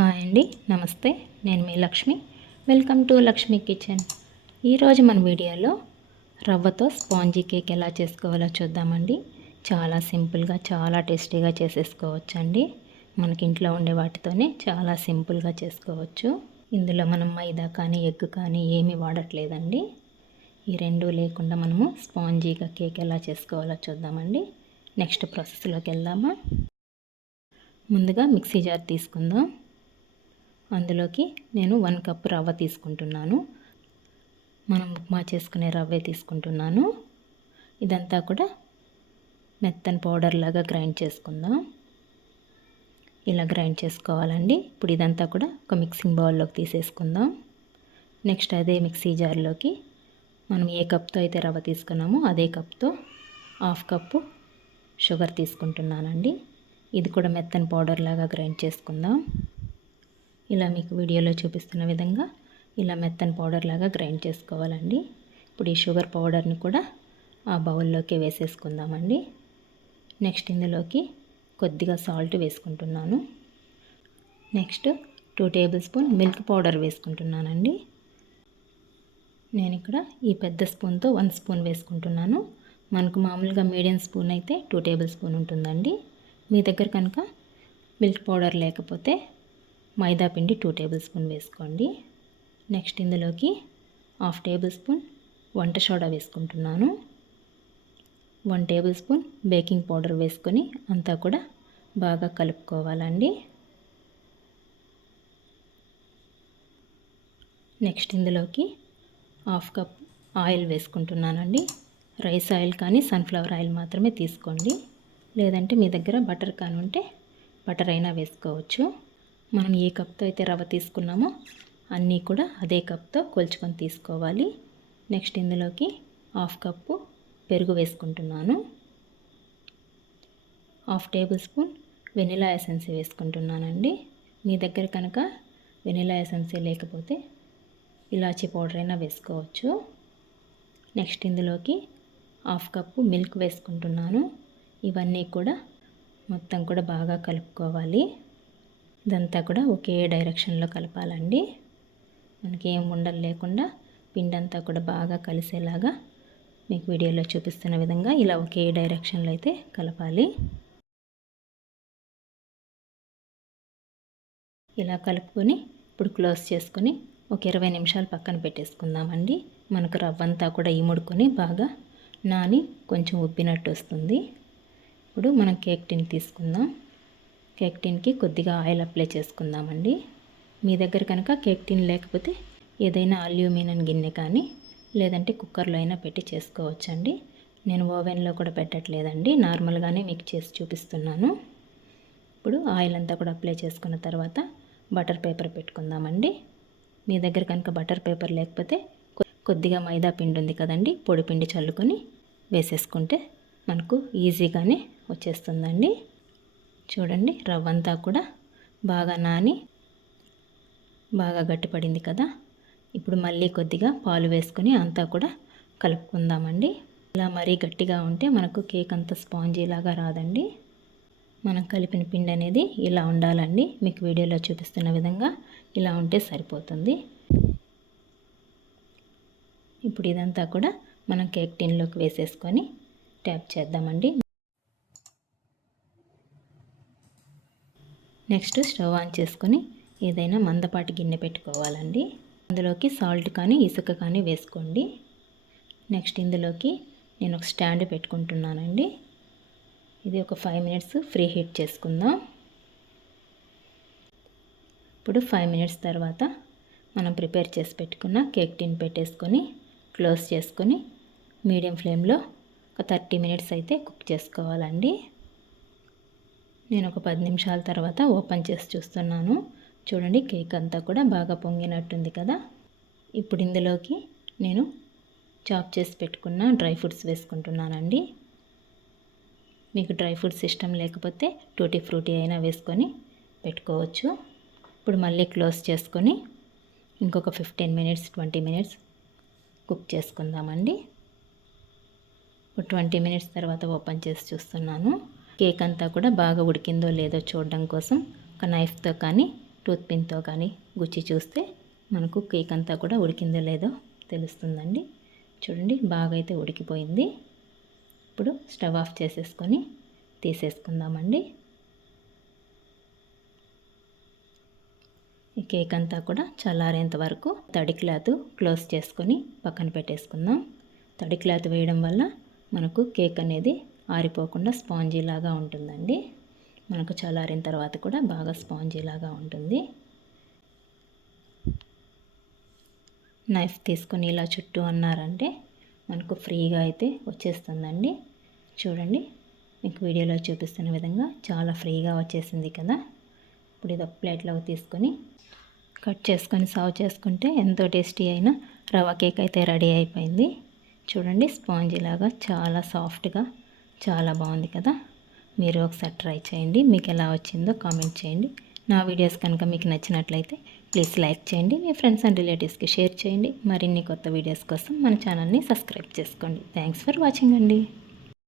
Hi అండి, నమస్తే. నేను మీ Lakshmi. Welcome to Lakshmi kitchen. ఈరోజు మన వీడియోలో రవ్వతో స్పాంజీ కేక్ ఎలా చేసుకోవాలో చూద్దామండి. చాలా సింపుల్గా, చాలా టేస్టీగా చేసేసుకోవచ్చండి. మనకి ఇంట్లో ఉండే వాటితోనే చాలా సింపుల్గా చేసుకోవచ్చు. ఇందులో మనం మైదా కానీ ఎగ్ కానీ ఏమీ వాడట్లేదండి. ఈ రెండు లేకుండా మనము స్పాంజీగా కేక్ ఎలా చేసుకోవాలో చూద్దామండి. నెక్స్ట్ ప్రాసెస్లోకి వెళ్దామా. ముందుగా మిక్సీ జార్ తీసుకుందాం. అందులోకి నేను 1 కప్ రవ్వ తీసుకుంటున్నాను. మనం ఉప్మా చేసుకునే రవ్వే తీసుకుంటున్నాను. ఇదంతా కూడా మెత్తని పౌడర్ లాగా గ్రైండ్ చేసుకుందాం. ఇలా గ్రైండ్ చేసుకోవాలండి. ఇప్పుడు ఇదంతా కూడా ఒక మిక్సింగ్ బౌల్లోకి తీసేసుకుందాం. నెక్స్ట్ అదే మిక్సీ జార్లోకి మనం ఏ కప్తో అయితే రవ్వ తీసుకున్నామో అదే కప్తో 1/2 కప్పు షుగర్ తీసుకుంటున్నానండి. ఇది కూడా మెత్తని పౌడర్ లాగా గ్రైండ్ చేసుకుందాం. ఇలా మీకు వీడియోలో చూపిస్తున్న విధంగా ఇలా మెత్తని పౌడర్ లాగా గ్రైండ్ చేసుకోవాలండి. ఇప్పుడు ఈ షుగర్ పౌడర్ని కూడా ఆ బౌల్లోకి వేసేసుకుందామండి. నెక్స్ట్ ఇందులోకి కొద్దిగా సాల్ట్ వేసుకుంటున్నాను. Next 2 table spoon milk powder వేసుకుంటున్నానండి. నేను ఇక్కడ ఈ పెద్ద స్పూన్తో 1 స్పూన్ వేసుకుంటున్నాను. మనకు మామూలుగా మీడియం స్పూన్ అయితే 2 టేబుల్ స్పూన్ ఉంటుందండి. మీ దగ్గర కనుక మిల్క్ పౌడర్ లేకపోతే మైదా పిండి 2 టేబుల్ స్పూన్ వేసుకోండి. నెక్స్ట్ ఇందులోకి 1/2 టేబుల్ స్పూన్ వంట సోడా వేసుకుంటున్నాను. 1 టేబుల్ స్పూన్ బేకింగ్ పౌడర్ వేసుకొని అంతా కూడా బాగా కలుపుకోవాలండి. నెక్స్ట్ ఇందులోకి 1/2 కప్ ఆయిల్ వేసుకుంటున్నానండి. రైస్ ఆయిల్ కానీ సన్ఫ్లవర్ ఆయిల్ మాత్రమే తీసుకోండి. లేదంటే మీ దగ్గర బటర్ కానీ ఉంటే బటర్ అయినా వేసుకోవచ్చు. మనం ఏ కప్తో అయితే రవ్వ తీసుకున్నామో అన్నీ కూడా అదే కప్తో కొలుచుకొని తీసుకోవాలి. నెక్స్ట్ ఇందులోకి 1/2 కప్పు పెరుగు వేసుకుంటున్నాను. 1/2 టేబుల్ స్పూన్ వెనిలా ఎసెన్స్ వేసుకుంటున్నానండి. మీ దగ్గర కనుక వెనిలా ఎసెన్స్ లేకపోతే ఇలాచీ పౌడర్ అయినా వేసుకోవచ్చు. నెక్స్ట్ ఇందులోకి 1/2 కప్పు మిల్క్ వేసుకుంటున్నాను. ఇవన్నీ కూడా మొత్తం కూడా బాగా కలుపుకోవాలి. ఇదంతా కూడా ఒకే డైరెక్షన్లో కలపాలండి. మనకి ఏం ఉండలు లేకుండా పిండి అంతా కూడా బాగా కలిసేలాగా మీకు వీడియోలో చూపిస్తున్న విధంగా ఇలా ఒకే డైరెక్షన్లో అయితే కలపాలి. ఇలా కలుపుకొని ఇప్పుడు క్లోజ్ చేసుకొని ఒక 20 నిమిషాలు పక్కన పెట్టేసుకుందామండి. మనకు రవ్వంతా కూడా ఇముడుకొని బాగా నాని కొంచెం ఉబ్బినట్టు వస్తుంది. ఇప్పుడు మనం కేక్ టిన్ తీసుకుందాం. కేక్ టిన్కి కొద్దిగా ఆయిల్ అప్లై చేసుకుందామండి. మీ దగ్గర కనుక కేక్ టిన్ లేకపోతే ఏదైనా అల్యూమినియం గిన్నె కానీ లేదంటే కుక్కర్లో అయినా పెట్టి చేసుకోవచ్చండి. నేను ఓవెన్లో కూడా పెట్టట్లేదండి, నార్మల్గానే మీకు చేసి చూపిస్తున్నాను. ఇప్పుడు ఆయిల్ అంతా కూడా అప్లై చేసుకున్న తర్వాత బటర్ పేపర్ పెట్టుకుందామండి. మీ దగ్గర కనుక బటర్ పేపర్ లేకపోతే కొద్దిగా మైదా పిండి ఉంది కదండి, పొడి పిండి చల్లుకొని వేసేసుకుంటే మనకు ఈజీగానే వచ్చేస్తుందండి. చూడండి, రవ్వంతా కూడా బాగా నాని బాగా గట్టిపడింది కదా. ఇప్పుడు మళ్ళీ కొద్దిగా పాలు వేసుకొని అంతా కూడా కలుపుకుందామండి. ఇలా మరీ గట్టిగా ఉంటే మనకు కేక్ అంతా స్పాంజీ లాగా రాదండి. మనం కలిపిన పిండి అనేది ఇలా ఉండాలండి. మీకు వీడియోలో చూపిస్తున్న విధంగా ఇలా ఉంటే సరిపోతుంది. ఇప్పుడు ఇదంతా కూడా మనం కేక్ టిన్లోకి వేసేసుకొని ట్యాప్ చేద్దామండి. నెక్స్ట్ స్టవ్ ఆన్ చేసుకొని ఏదైనా మందపాటి గిన్నె పెట్టుకోవాలండి. అందులోకి సాల్ట్ కానీ ఇసుక కానీ వేసుకోండి. నెక్స్ట్ ఇందులోకి నేను ఒక స్టాండ్ పెట్టుకుంటున్నానండి. ఇది ఒక 5 మినిట్స్ ఫ్రీ హీట్ చేసుకుందాం. ఇప్పుడు 5 మినిట్స్ తర్వాత మనం ప్రిపేర్ చేసి పెట్టుకున్న కేక్ టిన్ పెట్టేసుకొని క్లోజ్ చేసుకొని మీడియం ఫ్లేమ్లో ఒక 30 మినిట్స్ అయితే కుక్ చేసుకోవాలండి. నేను ఒక 10 నిమిషాల తర్వాత ఓపెన్ చేసి చూస్తున్నాను. చూడండి, కేక్ అంతా కూడా బాగా పొంగినట్టుంది కదా. ఇప్పుడు ఇందులోకి నేను చాప్ చేసి పెట్టుకున్న డ్రై ఫ్రూట్స్ వేసుకుంటున్నానండి. మీకు డ్రై ఫ్రూట్స్ ఇష్టం లేకపోతే టూటీ ఫ్రూటీ అయినా వేసుకొని పెట్టుకోవచ్చు. ఇప్పుడు మళ్ళీ క్లోజ్ చేసుకొని ఇంకొక 15 మినిట్స్ 20 మినిట్స్ కుక్ చేసుకుందామండి. ఇప్పుడు 20 మినిట్స్ తర్వాత ఓపెన్ చేసి చూస్తున్నాను. కేక్ అంతా కూడా బాగా ఉడికిందో లేదో చూడడం కోసం ఒక నైఫ్తో కానీ టూత్ పిన్తో కానీ గుచ్చి చూస్తే మనకు కేక్ అంతా కూడా ఉడికిందో లేదో తెలుస్తుందండి. చూడండి బాగా అయితే ఉడికిపోయింది. ఇప్పుడు స్టవ్ ఆఫ్ చేసేసుకొని తీసేసుకుందామండి. ఈ కేక్ అంతా కూడా చల్లారేంత వరకు తడి క్లాత్ క్లోజ్ చేసుకొని పక్కన పెట్టేసుకుందాం. తడి క్లాత్ వేయడం వల్ల మనకు కేక్ అనేది ఆరిపోకుండా స్పాంజీ లాగా ఉంటుందండి. మనకు చల్లారిన తర్వాత కూడా బాగా స్పాంజీ లాగా ఉంటుంది. నైఫ్ తీసుకొని ఇలా చుట్టూ అన్నారంటే మనకు ఫ్రీగా అయితే వచ్చేస్తుందండి. చూడండి మీకు వీడియోలో చూపిస్తున్న విధంగా చాలా ఫ్రీగా వచ్చేసింది కదా. ఇప్పుడు ఇది ఒక ప్లేట్లోకి తీసుకొని కట్ చేసుకొని సర్వ్ చేసుకుంటే ఎంతో టేస్టీ అయిన రవ్వ కేక్ అయితే రెడీ అయిపోయింది. చూడండి స్పాంజీ లాగా చాలా సాఫ్ట్గా చాలా బాగుంది కదా. మీరు ఒకసారి ట్రై చేయండి. మీకు ఎలా వచ్చిందో కామెంట్ చేయండి. నా వీడియోస్ కనుక మీకు నచ్చినట్లయితే ప్లీజ్ లైక్ చేయండి. మీ ఫ్రెండ్స్ అండ్ రిలేటివ్స్కి షేర్ చేయండి. మరిన్ని కొత్త వీడియోస్ కోసం మన ఛానల్ని సబ్స్క్రైబ్ చేసుకోండి. థ్యాంక్స్ ఫర్ వాచింగ్ అండి.